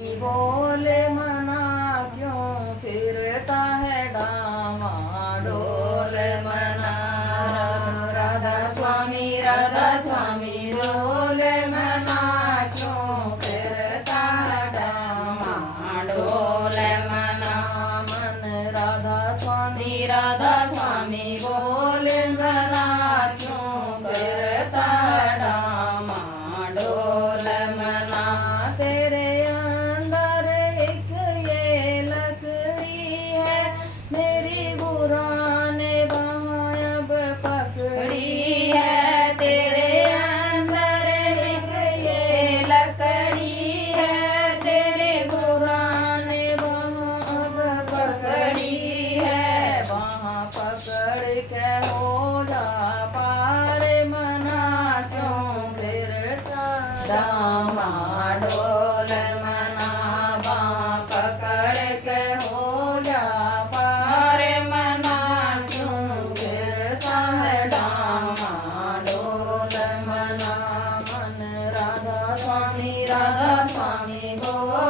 बोले मना क्यों फिरता है डामाडोल मना। राधा स्वामी बोले मना क्यों फिरता है डामाडोल मना। मन राधा स्वामी बोले मना क्यों फिरता है डामाडोल मना। तेरे अंदर एक ये लकड़ी है, मेरी बुरा ने वहाँ अब पकड़ी है। तेरे अंदर एक ये लकड़ी है, तेरे बुरा ने वहाँ अब पकड़ी है। वहाँ पकड़ के हो जा पार मना क्यों फिरता डामाडोल मना। वहाँ पकड़ के हो जा पार मना क्यों फिरता है डामाडोल मना। मन राधा स्वामी बोले